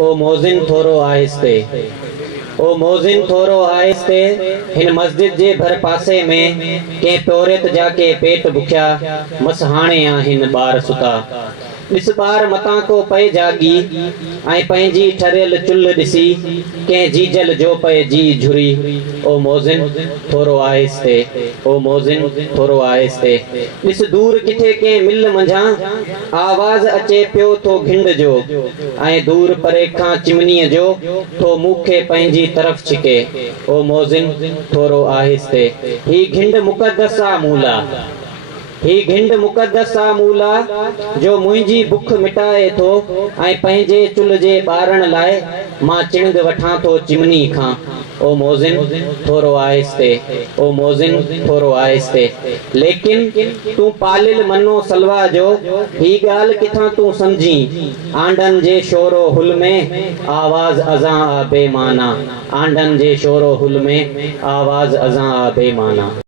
ओ मोज़िन थोरो आहिस्ते, ओ मोज़िन थोरो आहिस्ते। हिन मस्जिद जे भर पासे में के तोरेत जाके पेट बुख्या, मस हाणे आहिन ॿार सुता। ॾिस ॿार मतां को पए जागी, ऐं पंहिंजी ठरियल चुल्ह ॾिसी कंहिं जीजल जो पए जी झुरी। ओ मोज़िन थोरो आहिस्ते, ओ मोज़िन थोरो आहिस्ते। ॾिस दूर किथे कंहिं मिल मंझां आवाज़ अचे पियो थो घिंड जो, ऐं दूर परे खां चिमनीअ जो थो मूंखे पंहिंजी तरफ़ छिके। ओ मोज़िन थोरो आहिस्ते। ही घिंड मुक़दस आ मूला, ही घिंड मुक़दस आ मूला, जो मुंहिंजी बुख मिटाए थो, ऐं पंहिंजे चुल्ह जे ॿारण लाइ मां चिणग वठां थो चिमनी खां। ओ मोज़िन थोरो आहिस्ते, ओ मोज़िन थोरो आहिस्ते। लेकिन तूं पालिल मनो सलवा जो ही ॻाल्हि किथां तूं सम्झी। आंडन जे शोरो हुल में आवाज़ अज़ां आ बेमाना, आंडन जे शोरो हुल में आवाज़ अज़ां आ बेमाना।